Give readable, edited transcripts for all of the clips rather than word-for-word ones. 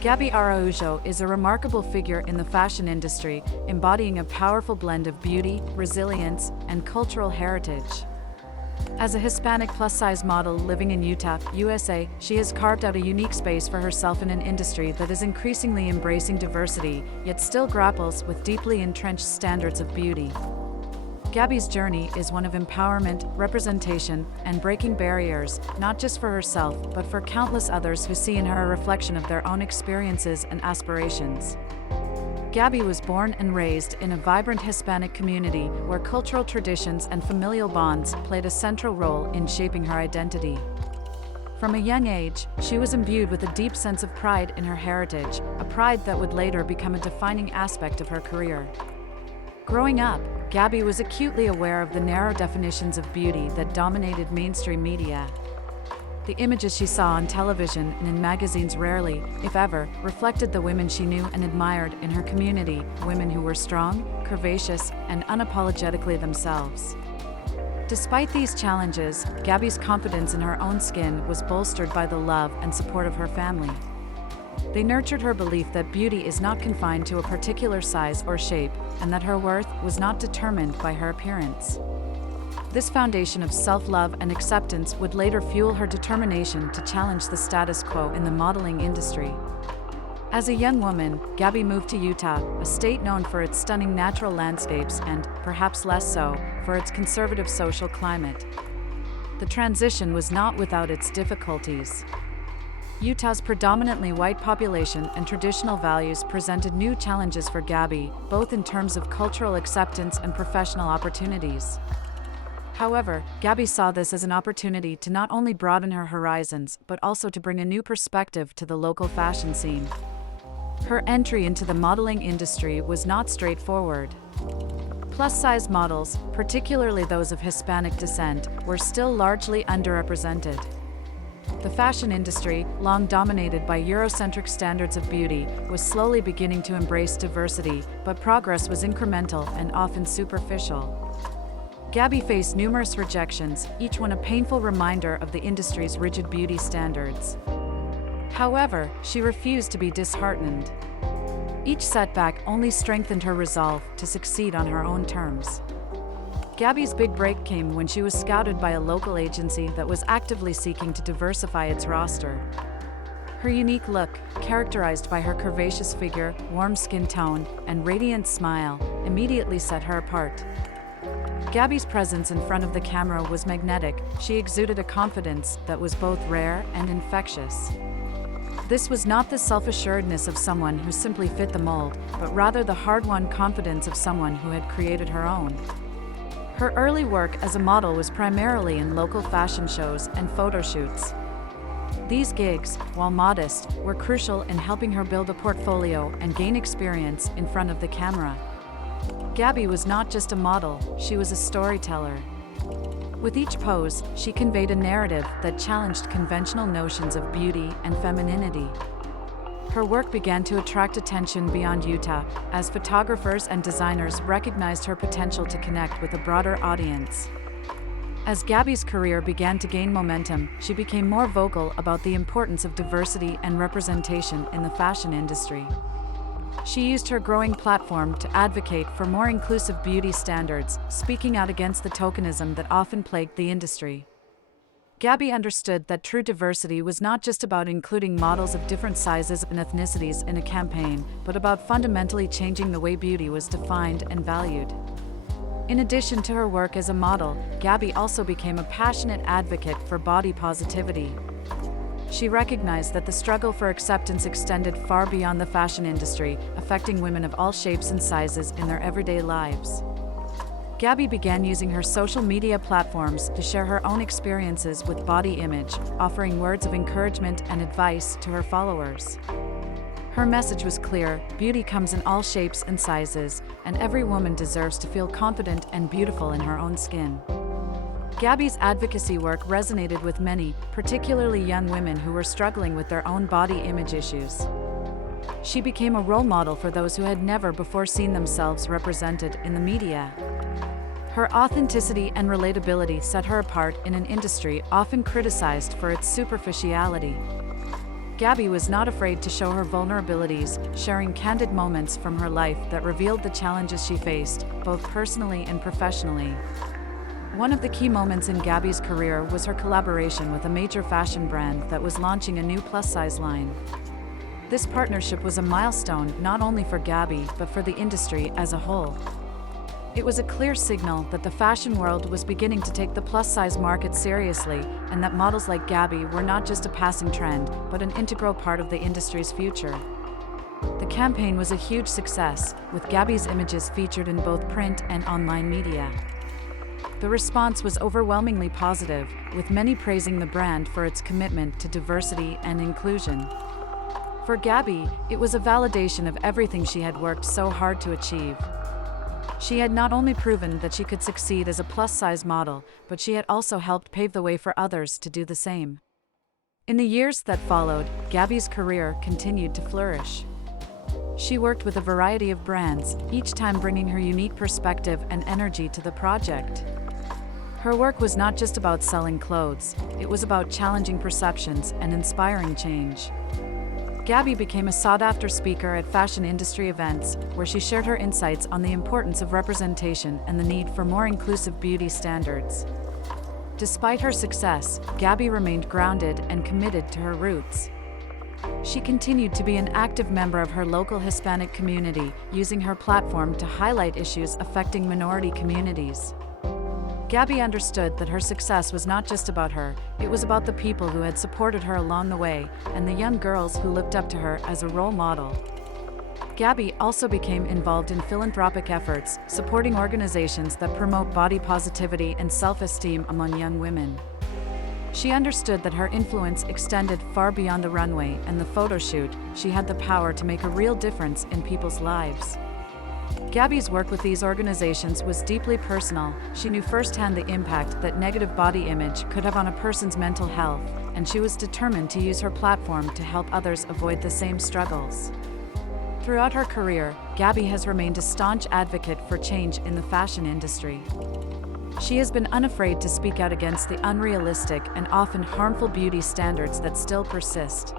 Gaby Araujo is a remarkable figure in the fashion industry, embodying a powerful blend of beauty, resilience, and cultural heritage. As a Hispanic plus-size model living in Utah, USA, she has carved out a unique space for herself in an industry that is increasingly embracing diversity, yet still grapples with deeply entrenched standards of beauty. Gaby's journey is one of empowerment, representation, and breaking barriers, not just for herself, but for countless others who see in her a reflection of their own experiences and aspirations. Gaby was born and raised in a vibrant Hispanic community where cultural traditions and familial bonds played a central role in shaping her identity. From a young age, she was imbued with a deep sense of pride in her heritage, a pride that would later become a defining aspect of her career. Growing up, Gaby was acutely aware of the narrow definitions of beauty that dominated mainstream media. The images she saw on television and in magazines rarely, if ever, reflected the women she knew and admired in her community, women who were strong, curvaceous, and unapologetically themselves. Despite these challenges, Gaby's confidence in her own skin was bolstered by the love and support of her family. They nurtured her belief that beauty is not confined to a particular size or shape, and that her worth was not determined by her appearance. This foundation of self-love and acceptance would later fuel her determination to challenge the status quo in the modeling industry. As a young woman, Gaby moved to Utah, a state known for its stunning natural landscapes and, perhaps less so, for its conservative social climate. The transition was not without its difficulties. Utah's predominantly white population and traditional values presented new challenges for Gaby, both in terms of cultural acceptance and professional opportunities. However, Gaby saw this as an opportunity to not only broaden her horizons, but also to bring a new perspective to the local fashion scene. Her entry into the modeling industry was not straightforward. Plus-size models, particularly those of Hispanic descent, were still largely underrepresented. The fashion industry, long dominated by Eurocentric standards of beauty, was slowly beginning to embrace diversity, but progress was incremental and often superficial. Gaby faced numerous rejections, each one a painful reminder of the industry's rigid beauty standards. However, she refused to be disheartened. Each setback only strengthened her resolve to succeed on her own terms. Gaby's big break came when she was scouted by a local agency that was actively seeking to diversify its roster. Her unique look, characterized by her curvaceous figure, warm skin tone, and radiant smile, immediately set her apart. Gaby's presence in front of the camera was magnetic. She exuded a confidence that was both rare and infectious. This was not the self-assuredness of someone who simply fit the mold, but rather the hard-won confidence of someone who had created her own. Her early work as a model was primarily in local fashion shows and photo shoots. These gigs, while modest, were crucial in helping her build a portfolio and gain experience in front of the camera. Gaby was not just a model, she was a storyteller. With each pose, she conveyed a narrative that challenged conventional notions of beauty and femininity. Her work began to attract attention beyond Utah, as photographers and designers recognized her potential to connect with a broader audience. As Gaby's career began to gain momentum, she became more vocal about the importance of diversity and representation in the fashion industry. She used her growing platform to advocate for more inclusive beauty standards, speaking out against the tokenism that often plagued the industry. Gaby understood that true diversity was not just about including models of different sizes and ethnicities in a campaign, but about fundamentally changing the way beauty was defined and valued. In addition to her work as a model, Gaby also became a passionate advocate for body positivity. She recognized that the struggle for acceptance extended far beyond the fashion industry, affecting women of all shapes and sizes in their everyday lives. Gaby began using her social media platforms to share her own experiences with body image, offering words of encouragement and advice to her followers. Her message was clear: beauty comes in all shapes and sizes, and every woman deserves to feel confident and beautiful in her own skin. Gaby's advocacy work resonated with many, particularly young women who were struggling with their own body image issues. She became a role model for those who had never before seen themselves represented in the media. Her authenticity and relatability set her apart in an industry often criticized for its superficiality. Gabby was not afraid to show her vulnerabilities, sharing candid moments from her life that revealed the challenges she faced, both personally and professionally. One of the key moments in Gabby's career was her collaboration with a major fashion brand that was launching a new plus-size line. This partnership was a milestone not only for Gabby but for the industry as a whole. It was a clear signal that the fashion world was beginning to take the plus-size market seriously, and that models like Gabby were not just a passing trend, but an integral part of the industry's future. The campaign was a huge success, with Gabby's images featured in both print and online media. The response was overwhelmingly positive, with many praising the brand for its commitment to diversity and inclusion. For Gabby, it was a validation of everything she had worked so hard to achieve. She had not only proven that she could succeed as a plus-size model, but she had also helped pave the way for others to do the same. In the years that followed, Gabby's career continued to flourish. She worked with a variety of brands, each time bringing her unique perspective and energy to the project. Her work was not just about selling clothes, it was about challenging perceptions and inspiring change. Gabby became a sought-after speaker at fashion industry events, where she shared her insights on the importance of representation and the need for more inclusive beauty standards. Despite her success, Gabby remained grounded and committed to her roots. She continued to be an active member of her local Hispanic community, using her platform to highlight issues affecting minority communities. Gabby understood that her success was not just about her, it was about the people who had supported her along the way, and the young girls who looked up to her as a role model. Gabby also became involved in philanthropic efforts, supporting organizations that promote body positivity and self-esteem among young women. She understood that her influence extended far beyond the runway and the photo shoot. She had the power to make a real difference in people's lives. Gabby's work with these organizations was deeply personal. She knew firsthand the impact that negative body image could have on a person's mental health, and she was determined to use her platform to help others avoid the same struggles. Throughout her career, Gabby has remained a staunch advocate for change in the fashion industry. She has been unafraid to speak out against the unrealistic and often harmful beauty standards that still persist.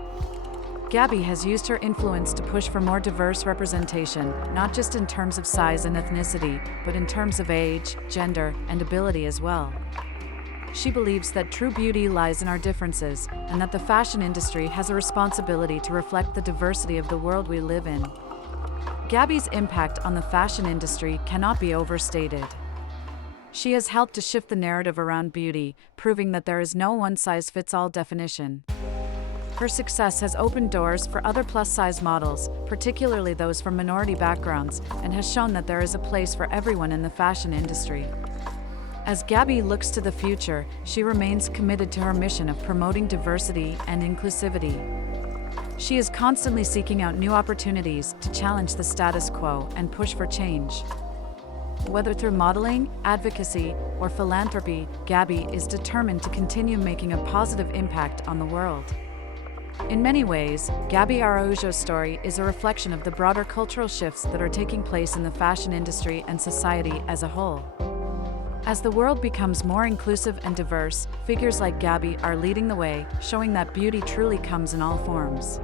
Gabby has used her influence to push for more diverse representation, not just in terms of size and ethnicity, but in terms of age, gender, and ability as well. She believes that true beauty lies in our differences, and that the fashion industry has a responsibility to reflect the diversity of the world we live in. Gabby's impact on the fashion industry cannot be overstated. She has helped to shift the narrative around beauty, proving that there is no one-size-fits-all definition. Her success has opened doors for other plus-size models, particularly those from minority backgrounds, and has shown that there is a place for everyone in the fashion industry. As Gabby looks to the future, she remains committed to her mission of promoting diversity and inclusivity. She is constantly seeking out new opportunities to challenge the status quo and push for change. Whether through modeling, advocacy, or philanthropy, Gabby is determined to continue making a positive impact on the world. In many ways, Gaby Araujo's story is a reflection of the broader cultural shifts that are taking place in the fashion industry and society as a whole. As the world becomes more inclusive and diverse, figures like Gabby are leading the way, showing that beauty truly comes in all forms.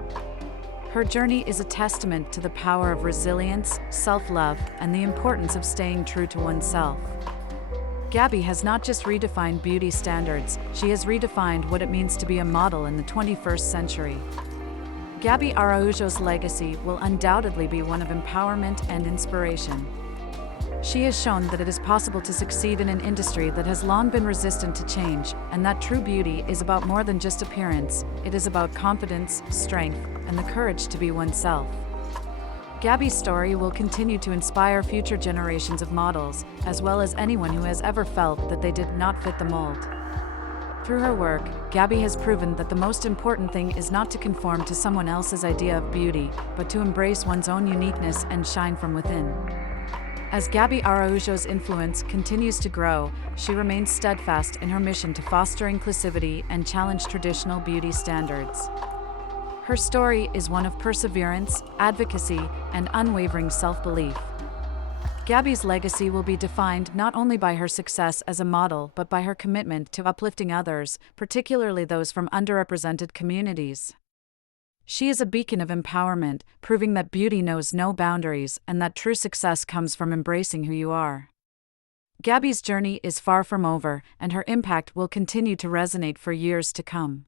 Her journey is a testament to the power of resilience, self-love, and the importance of staying true to oneself. Gabby has not just redefined beauty standards, she has redefined what it means to be a model in the 21st century. Gaby Araujo's legacy will undoubtedly be one of empowerment and inspiration. She has shown that it is possible to succeed in an industry that has long been resistant to change, and that true beauty is about more than just appearance. It is about confidence, strength, and the courage to be oneself. Gabby's story will continue to inspire future generations of models, as well as anyone who has ever felt that they did not fit the mold. Through her work, Gabby has proven that the most important thing is not to conform to someone else's idea of beauty, but to embrace one's own uniqueness and shine from within. As Gaby Araujo's influence continues to grow, she remains steadfast in her mission to foster inclusivity and challenge traditional beauty standards. Her story is one of perseverance, advocacy, and unwavering self-belief. Gabby's legacy will be defined not only by her success as a model but by her commitment to uplifting others, particularly those from underrepresented communities. She is a beacon of empowerment, proving that beauty knows no boundaries and that true success comes from embracing who you are. Gabby's journey is far from over, and her impact will continue to resonate for years to come.